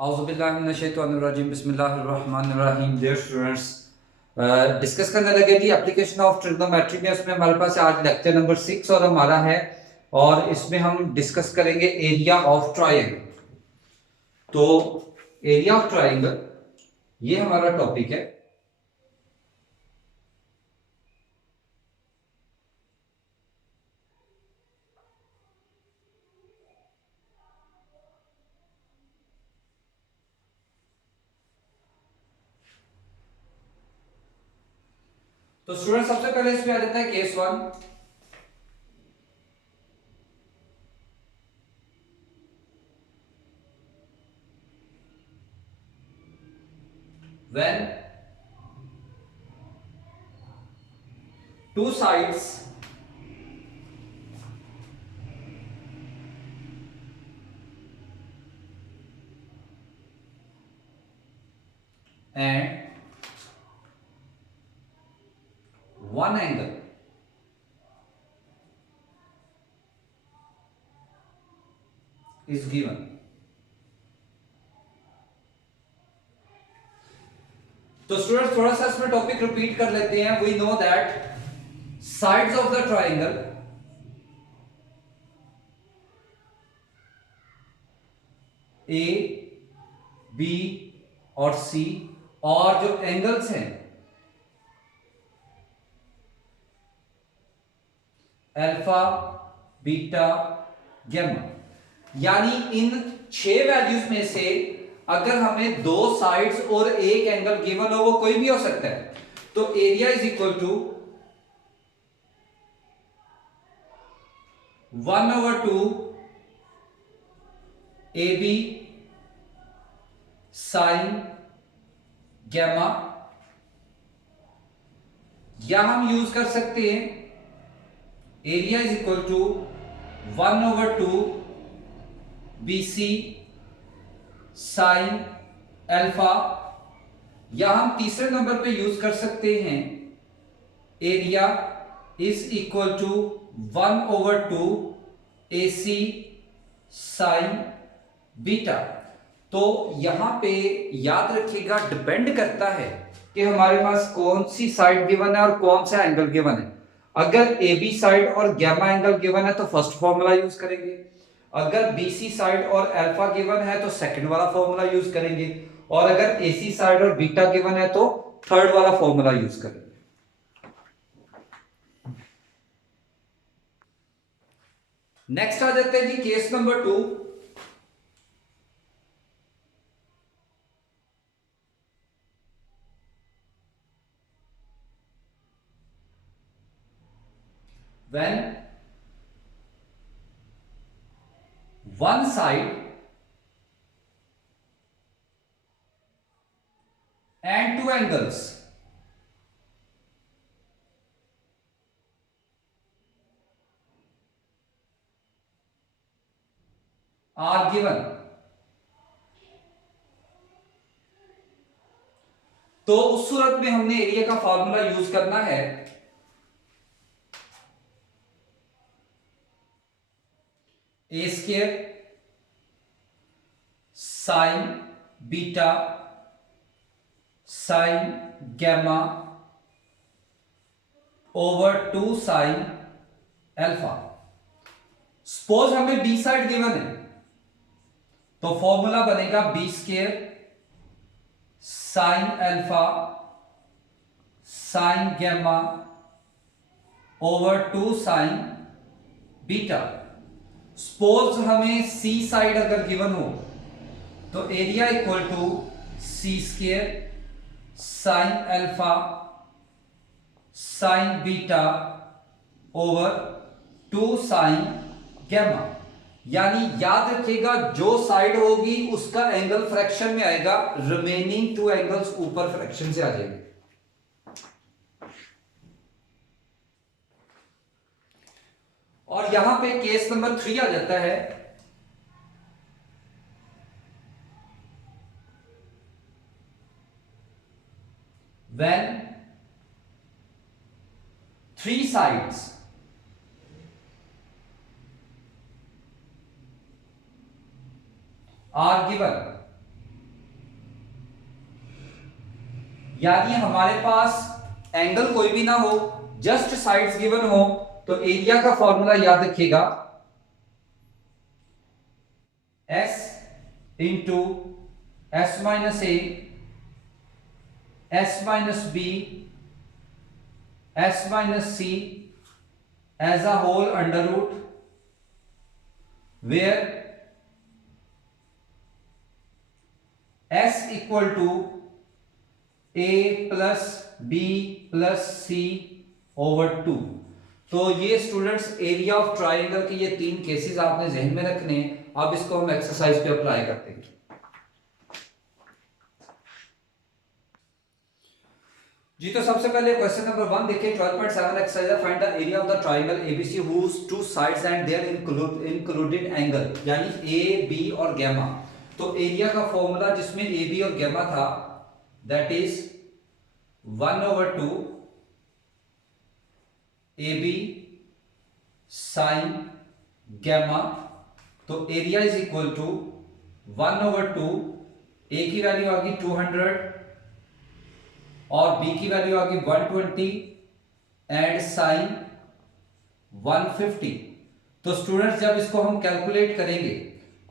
औज़ुबिल्लाहिमिनश्शैतानिर्रजीम बिस्मिल्लाहिर्रहमानिर्रहीम। Dear students, discuss करने लगे जी एप्लीकेशन ऑफ ट्रिग्नोमेट्री में। उसमें हमारे पास आज लेक्चर नंबर 6 और हमारा है, और इसमें हम डिस्कस करेंगे एरिया ऑफ ट्रायंगल। तो एरिया ऑफ ट्रायंगल ये हमारा टॉपिक है। तो स्टूडेंट सबसे पहले इसमें आ जाता है case 1। When two sides and one angle is given, तो स्टूडेंट थोड़ा सा इसमें टॉपिक रिपीट कर लेते हैं। We know that sides of the triangle a, b और सी, और जो एंगल्स हैं अल्फा, बीटा, गैमा, यानी इन 6 वैल्यूज में से अगर हमें 2 साइड्स और एक एंगल गिवन हो, वो कोई भी हो सकता है, तो area is equal to 1/2 a b sine gamma, या हम यूज कर सकते हैं area is equal to 1/2 B C sine alpha, या हम तीसरे नंबर पे यूज कर सकते हैं area is equal to 1/2 a c sine beta. तो यहां पे याद रखिएगा, डिपेंड करता है कि हमारे पास कौन सी साइड गिवन है और कौन सा एंगल गिवन है। अगर ए बी साइड और गैमा एंगल गिवन है तो फर्स्ट फॉर्मूला यूज करेंगे। अगर बी सी साइड और अल्फा गिवन है तो सेकंड वाला फॉर्मूला यूज करेंगे, और अगर ए सी साइड और बीटा गिवन है तो थर्ड वाला फॉर्मूला यूज करेंगे। नेक्स्ट आ जाते हैं जी case number 2। when one side and two angles are given, तो उस सूरत में हमने एरिया का फॉर्मूला यूज करना है A square sine beta sine gamma over 2 sine alpha. Suppose हमें बी साइड गिवन है, तो फॉर्मूला बनेगा B square sine alpha sine gamma over 2 sine beta. Suppose हमें सी साइड अगर गिवन हो, तो area equal to C square sine alpha sine beta over 2 sine gamma. यानी याद रखिएगा, जो साइड होगी उसका एंगल फ्रैक्शन में आएगा, रिमेनिंग 2 एंगल्स ऊपर फ्रैक्शन से आ जाएंगे। और यहां पे केस नंबर 3 आ जाता है। when 3 sides are given यानी हमारे पास एंगल कोई भी ना हो, जस्ट साइड्स गिवन हो, तो एरिया का फॉर्मूला याद रखिएगा, S into S minus a, S minus b, S minus C as a whole under root, where S equal to A plus B plus C over 2। तो ये students area of triangle के ये 3 cases आपने जहन में रखने हैं। अब इसको हम एक्सरसाइज पे अप्लाई करते हैं। जी तो सबसे पहले क्वेश्चन नंबर 1 देखिए, 12.7 exercise, find the area of the triangle ABC whose two sides and their included angle, यानी ए बी और गैमा। तो एरिया का फॉर्मूला जिसमें ए बी और गैमा था, that is 1/2 a b sine gamma. तो area is equal to 1/2, a की value आ गई 200 और बी की वैल्यू आ गई 120 एंड साइन 150। तो स्टूडेंट्स जब इसको हम कैलकुलेट करेंगे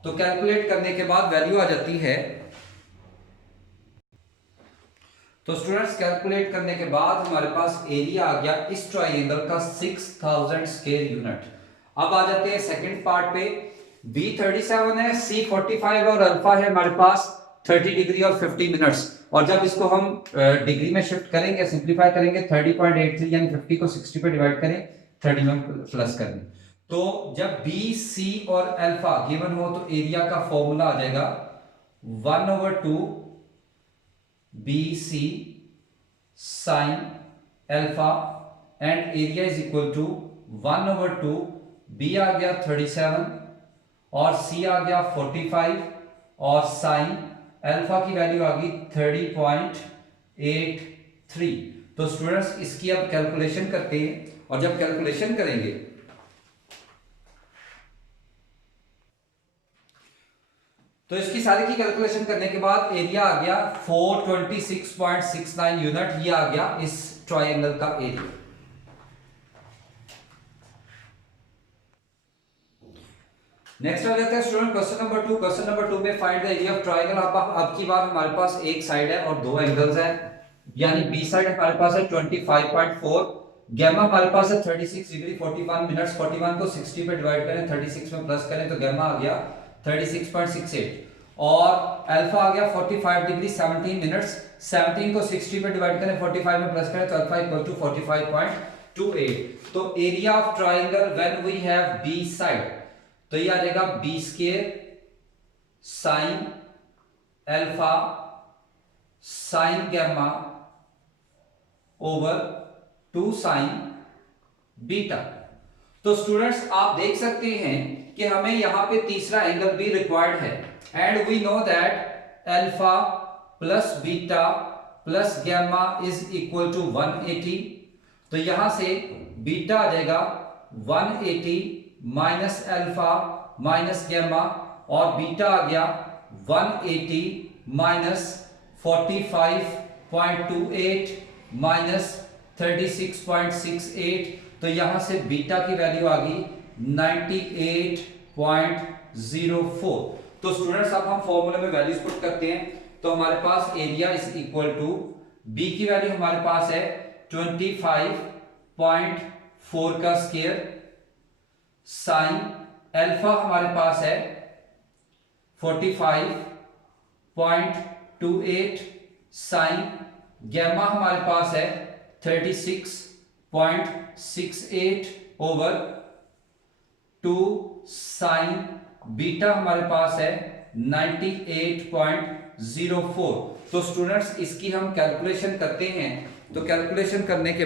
तो कैलकुलेट करने के बाद वैल्यू आ जाती है, तो स्टूडेंट्स कैलकुलेट करने के बाद हमारे पास एरिया आ गया इस ट्राइंगल का 6000 स्क्वायर यूनिट। अब आ जाते हैं सेकंड पार्ट पे। बी 37 है, सी 45 और अल्फा है हमारे पास 30 डिग्री और 50 मिनट्स। और जब इसको हम डिग्री में शिफ्ट करेंगे, सिंप्लीफाई करेंगे, 30.83 यानी 50 को 60 पे डिवाइड करें, 30 में प्लस करें। तो जब बी सी और अल्फा गिवन हो तो एरिया का फॉर्मूला आ जाएगा 1/2 B C sine alpha and area is equal to 1/2 B आ गया 37 और सी आ गया 45 और साइन अल्फा की वैल्यू आ गई 30.83। तो स्टूडेंट्स इसकी अब कैलकुलेशन करते हैं, और जब कैलकुलेशन करेंगे तो इसकी सारी की कैलकुलेशन करने के बाद एरिया आ गया 426.69 यूनिट। ये आ गया इस ट्रायंगल का एरिया। नेक्स्ट आ जाता है student question number 2। Question number 2 में find the area of triangle. अब की बार हमारे पास एक साइड है और 2 एंगल्स है, यानी बी साइड हमारे पास है 25.4, गैमा हमारे पास है 36 डिग्री 41 मिनट्स। 41 को 60 पे डिवाइड करें, 36 में प्लस करें तो गैमा आ गया 36.68 और अल्फा आ गया 45 डिग्री 17 मिनट्स। 17 को 60 पे डिवाइड करें, 45 में प्लस करें तो अल्फा इक्वल टू 45.28। तो area of triangle when we have b side, तो ये आ जाएगा b square sine alpha sine gamma over 2 sine beta. तो स्टूडेंट्स आप देख सकते हैं कि हमें यहां पे तीसरा एंगल भी रिक्वायर्ड है, and we know that alpha plus beta plus gamma is equal to 180। तो यहां से बीटा आ जाएगा 180 माइनस अल्फा माइनस गैमा, और बीटा आ गया 180 माइनस 45.28 माइनस 36.68। तो यहां से बीटा की वैल्यू आ गई 98.04। तो स्टूडेंट्स अब हम फॉर्मूले में वैल्यूज पुट करते हैं। तो हमारे पास area is equal to B की वैल्यू हमारे पास है 25.4 का स्क्वायर साइन अल्फा हमारे पास है 45.28 साइन गैमा हमारे पास है 36.68 ओवर 2 साइन बीटा हमारे पास है 98.04। तो स्टूडेंट्स इसकी हम कैलकुलेशन करते हैं। तो कैलकुलेशन करने के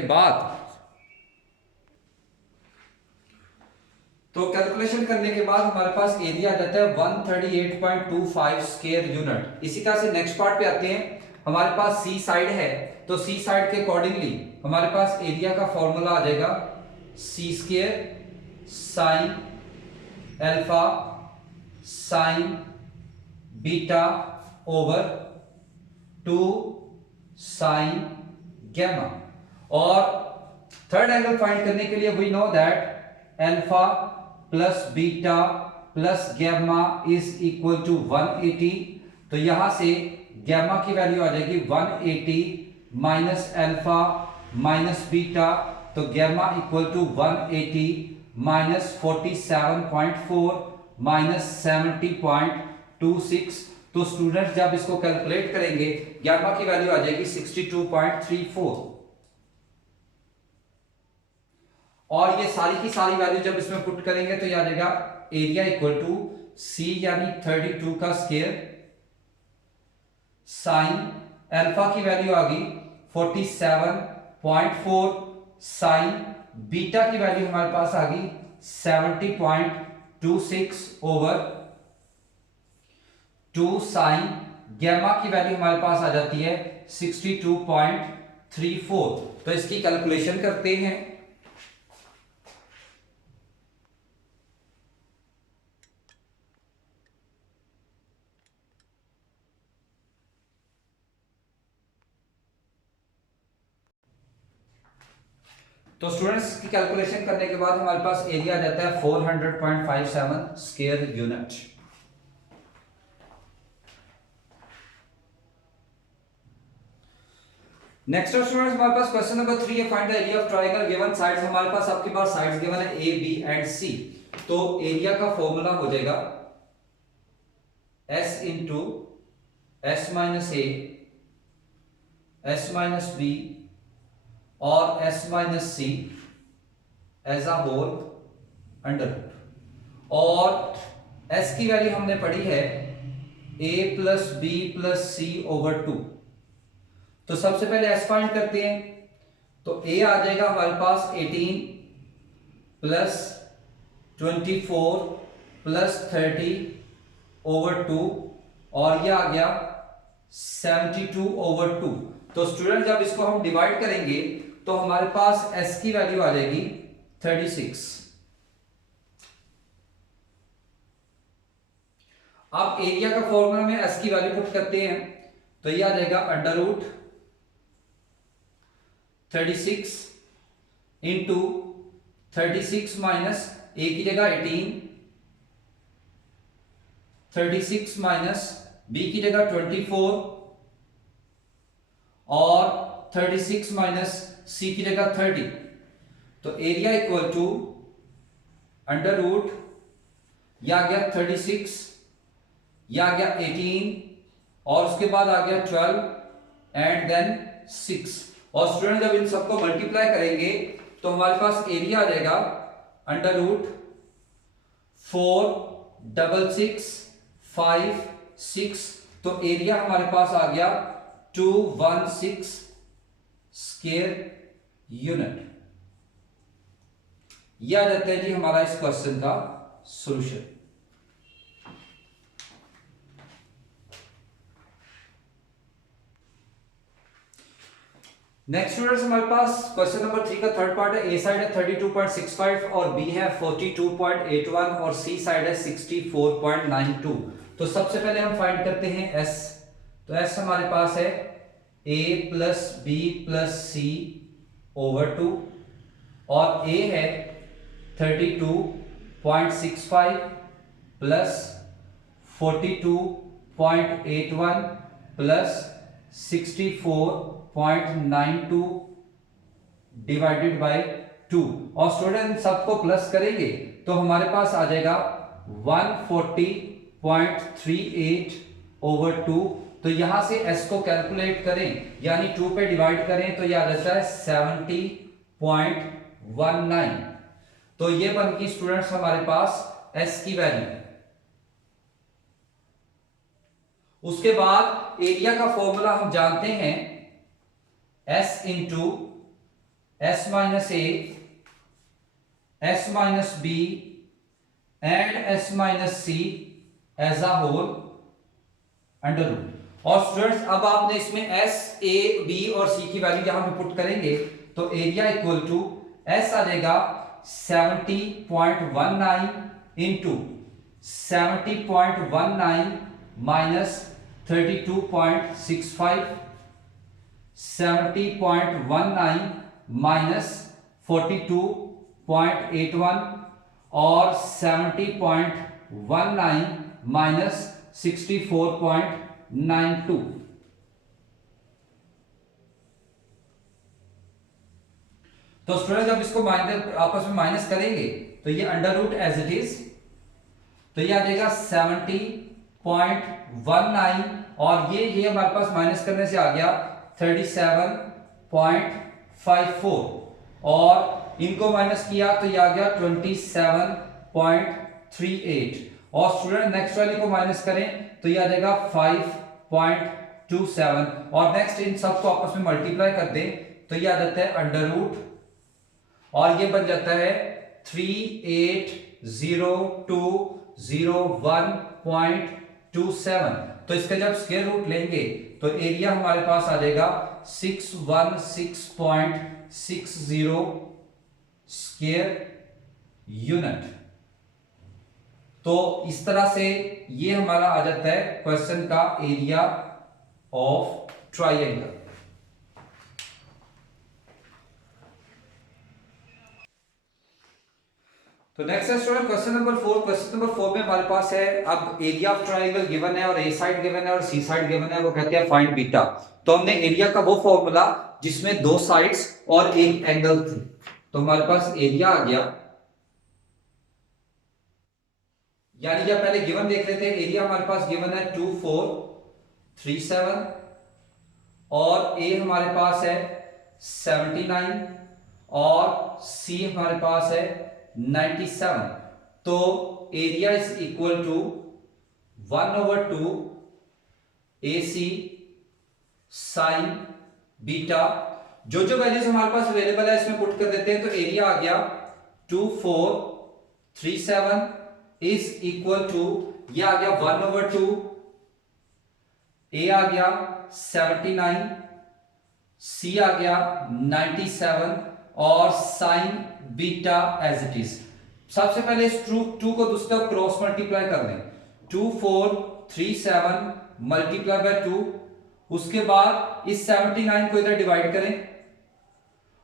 बाद हमारे पास एरिया आ जाता है 138.25 स्क्वायर यूनिट। इसी तरह से नेक्स्ट पार्ट पे आते हैं। हमारे पास सी साइड है, तो सी साइड के अकॉर्डिंगली हमारे पास एरिया का फॉर्मूला आ जाएगा C square sine alpha sine beta over 2 sine gamma. और थर्ड एंगल फाइंड करने के लिए we know that alpha plus beta plus gamma is equal to 180। तो यहां से गैमा की वैल्यू आ जाएगी 180 माइनस अल्फा माइनस बीटा, तो gamma equal to 180 minus 47.4 minus 70.26। तो स्टूडेंट जब इसको कैलकुलेट करेंगे गैमा की वैल्यू आ जाएगी 62.34। और ये सारी की सारी वैल्यू जब इसमें पुट करेंगे तो ये आ जाएगा एरिया इक्वल टू सी यानी 32 का स्क्वायर साइन अल्फा की वैल्यू आ गई 47.4 साइन बीटा की वैल्यू हमारे पास आ गई 70.26 ओवर 2 साइन गैमा की वैल्यू हमारे पास आ जाती है 62.34। तो इसकी कैलकुलेशन करते हैं। तो स्टूडेंट्स की कैलकुलेशन करने के बाद हमारे पास एरिया आ जाता है 400.57 स्क्वायर यूनिट। नेक्स्ट स्टूडेंट्स हमारे पास क्वेश्चन नंबर 3 है, find the area of triangle given sides. हमारे पास आपके पास साइड्स गिवन है ए बी एंड सी। तो एरिया का फॉर्मूला हो जाएगा s into S minus A S minus B और s minus C as a whole under root. और s की वैल्यू हमने पढ़ी है a plus B plus C over 2। तो सबसे पहले s फाइंड करते हैं। तो a आ जाएगा हमारे पास 18 प्लस 24 प्लस 30 ओवर 2 और ये आ गया 72 ओवर 2। तो स्टूडेंट जब इसको हम डिवाइड करेंगे तो हमारे पास s की वैल्यू आ जाएगी 36। अब एरिया का फॉर्मूला में s की वैल्यू पुट करते हैं तो ये आ जाएगा under root 36 into 36 minus a की जगह 18, 36 माइनस b की जगह 24 और 36 माइनस c की जगह 30। तो area equal to under root या गया 36 या गया 18 और उसके बाद आ गया 12 एंड देन 6। और स्टूडेंट जब इन सबको मल्टीप्लाई करेंगे तो हमारे पास एरिया आ जाएगा अंडर रूट 4 6 5 6। तो एरिया हमारे पास आ गया 216 स्क्वायर यूनिट। यह आ जाता है जी हमारा इस क्वेश्चन का सॉल्यूशन। नेक्स्ट स्टूडेंट्स हमारे पास क्वेश्चन नंबर 3 का थर्ड पार्ट है। ए साइड है 32.65 और बी है 42.81 और सी साइड है 64.92। तो सबसे पहले हम फाइंड करते हैं एस। तो एस हमारे पास है a plus B plus C over 2 और a है 32.65 प्लस 42.81 प्लस 64.92 डिवाइडेड बाय 2। और स्टूडेंट सबको प्लस करेंगे तो हमारे पास आ जाएगा 140.38 ओवर 2। तो यहां से s को कैलकुलेट करें यानी 2 पे डिवाइड करें तो यह आ जाता है 70.19। तो ये बन की स्टूडेंट्स हमारे पास s की वैल्यू। उसके बाद एरिया का फॉर्मूला हम जानते हैं s into S minus A S minus B and S minus C as a whole under root. और स्टूडेंट्स अब आपने इसमें s a b और c की वैल्यू यहां पे पुट करेंगे तो एरिया इक्वल टू s आ जाएगा 70.19 इंटू 70.19 माइनस 32.65 70.19 माइनस 42.81 और 70.19 माइनस 64.92। तो स्टूडेंट जब इसको आपस में माइनस करेंगे तो ये under root as it is, तो ये आ जाएगा 70.19 और ये हमारे पास माइनस करने से आ गया 37.54 और इनको माइनस किया तो ये आ गया 27.38 और स्टूडेंट नेक्स्ट वाले को माइनस करें तो ये आ जाएगा 5.27 और नेक्स्ट इन सबको आपस में मल्टीप्लाई कर दें तो ये आ जाता है अंडर रूट और ये बन जाता है 380201.27। तो इसका जब स्क्वायर रूट लेंगे तो एरिया हमारे पास आ जाएगा 616.60 स्क्वायर यूनिट। तो इस तरह से ये हमारा आ जाता है क्वेश्चन का एरिया ऑफ ट्राइंगल। तो नेक्स्ट है student question number 4। Question number 4 में हमारे पास है, अब एरिया ऑफ ट्रायंगल गिवन है और ए साइड गिवन है और सी साइड गिवन है, वो कहते हैं फाइंड बीटा। तो हमने एरिया का वो फॉर्मूला जिसमें दो साइड्स और एक एंगल थे, तो हमारे पास एरिया आ गया, यानी जब पहले गिवन देख लेते हैं, एरिया हमारे पास गिवन है 2437 और ए हमारे पास है 79 और सी हमारे पास है 97। तो area is equal to 1/2 AC sine beta. जो जो वैल्यूज हमारे पास अवेलेबल है इसमें पुट कर देते हैं, तो एरिया आ गया 2437 इज इक्वल टू, यह आ गया 1/2, ए आ गया 79, सी आ गया 97 और sine beta as it is. सबसे पहले इस टू को दूसरी तरफ क्रॉस मल्टीप्लाई कर दें, 2437 मल्टीप्लाई बाय 2, उसके बाद इस 79 को इधर डिवाइड करें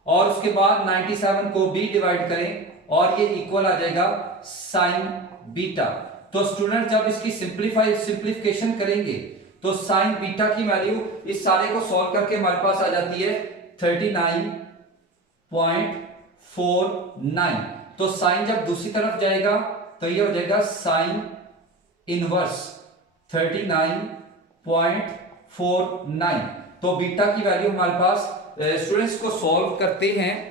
और उसके बाद 97 को भी डिवाइड करें और ये इक्वल आ जाएगा साइन बीटा। तो स्टूडेंट जब इसकी सिंप्लीफिकेशन करेंगे तो साइन बीटा की वैल्यू इस सारे को सॉल्व करके हमारे पास आ जाती है 39.49। तो साइन जब दूसरी तरफ जाएगा तो ये हो जाएगा साइन इनवर्स 39.49। तो बीटा की वैल्यू हमारे पास, स्टूडेंट्स को सॉल्व करते हैं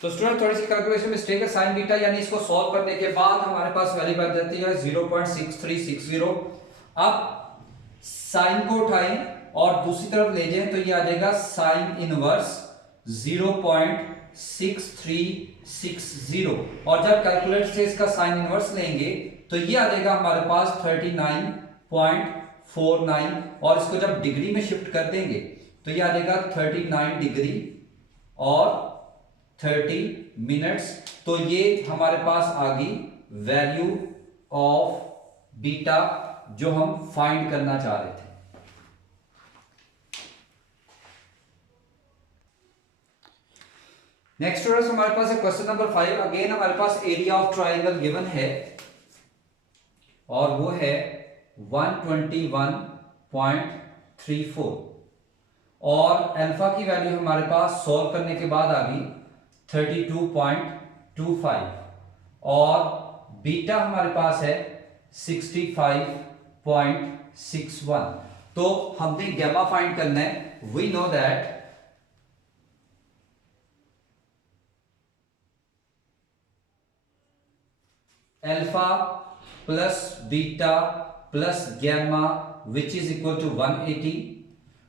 तो स्टूडेंट थोड़ी सी कैलकुलेशन मिस्टेक है, साइन बीटा यानी इसको सॉल्व करने के बाद हमारे पास वैल्यू बन जाती है 0.6360। अब साइन को उठाएं और दूसरी तरफ ले जाएं तो ये आ जाएगा साइन इनवर्स 0.6360 और जब कैलकुलेटर से इसका साइन इनवर्स लेंगे तो ये आ जाएगा हमारे पास 39.49 और इसको जब डिग्री में शिफ्ट कर देंगे तो ये आ जाएगा 39 डिग्री और 30 मिनट्स। तो ये हमारे पास आ गई वैल्यू ऑफ बीटा जो हम फाइंड करना चाह रहे थे। नेक्स्ट स्टूडेंट्स हमारे पास है क्वेश्चन नंबर 5। अगेन हमारे पास एरिया ऑफ ट्रायंगल गिवन है और वो है 121.34 और अल्फा की वैल्यू हमारे पास सॉल्व करने के बाद आ गई 32.25 और बीटा हमारे पास है 65.61। तो हमने गैमा फाइंड करना है। We know that alpha plus beta plus gamma which is equal to 180।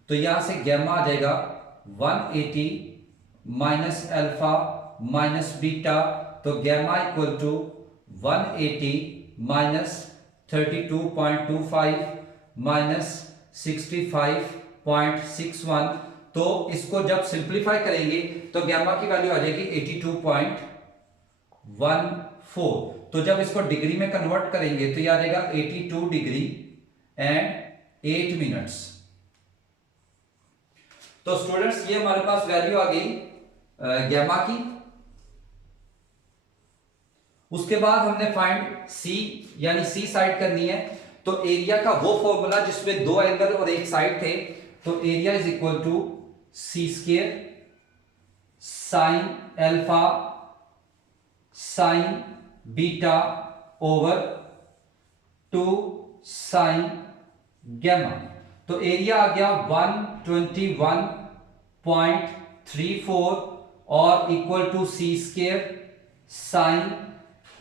तो यहां से गैमा आ जाएगा 180 माइनस अल्फा माइनस बीटा, तो gamma equal to 180 minus 32.25 minus 65.61। तो इसको जब सिंप्लीफाई करेंगे तो गैमा की वैल्यू आ जाएगी 82.14। तो जब इसको डिग्री में कन्वर्ट करेंगे तो ये आ जाएगा 82 डिग्री एंड 8 मिनट्स। तो स्टूडेंट्स ये हमारे पास वैल्यू आ गई गैमा की। उसके बाद हमने फाइंड सी यानी सी साइड करनी है। तो एरिया का वो फॉर्मूला जिसमें दो एंगल और एक साइड थे, तो area is equal to C square sine alpha sine beta over 2 sine gamma. तो एरिया आ गया 121.34 और equal to C square sine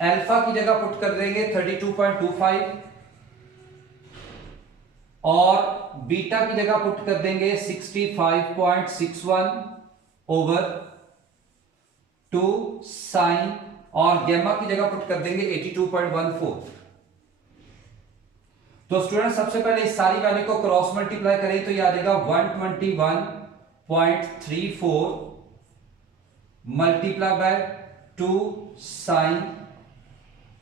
alpha की जगह पुट कर देंगे 32.25 और बीटा की जगह पुट कर देंगे 65.61 ओवर 2 साइन और गैमा की जगह पुट कर देंगे 82.14। तो स्टूडेंट सबसे पहले इस सारी वैल्यू को क्रॉस मल्टीप्लाई करें तो ये आ जाएगा 121.34 मल्टीप्लाई बाय 2 साइन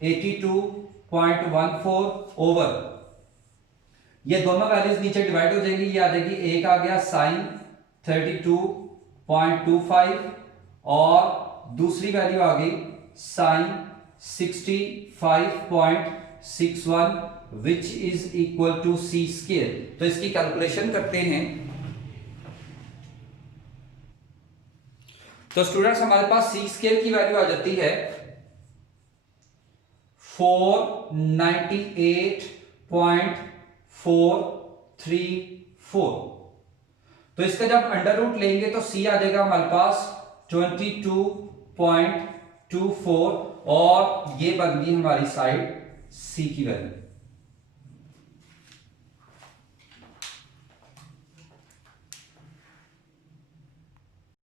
82.14 ओवर, ये दोनों वैल्यूज नीचे डिवाइड हो जाएगी। ये आ जाएगी, एक आ गया साइन 32.25 और दूसरी वैल्यू आ गई sine 65.61 which is equal to C square. तो इसकी कैलकुलेशन करते हैं। तो स्टूडेंट्स हमारे पास सी स्क्वायर की वैल्यू आ जाती है 498.434। तो इसका जब अंडर रूट लेंगे तो सी आ जाएगा हमारे पास 22.24 और ये बन गई हमारी साइड सी की वैल्यू।